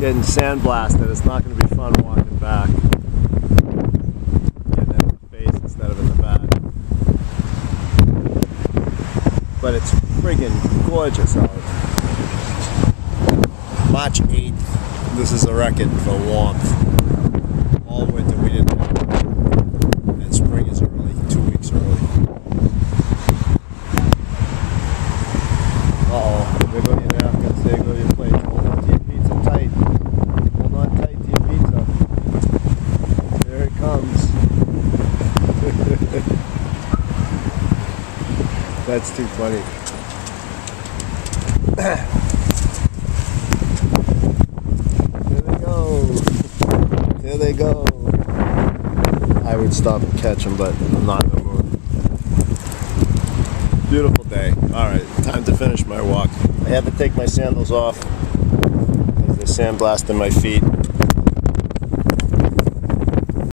getting sandblasted. It's not going to be fun walking back. Getting it in the face instead of in the back. But it's friggin' gorgeous out. March 8th. This is a record for warmth. All winter we didn't have it. And spring is early, 2 weeks early. Uh-oh, there go your napkins, there go your plate. Hold on to your pizza tight. Hold on tight to your pizza. There it comes. That's too funny. There they go. There they go. I would stop and catch them, but I'm not in the mood. Beautiful day. Alright, time to finish my walk. I had to take my sandals off because they're sandblasting my feet.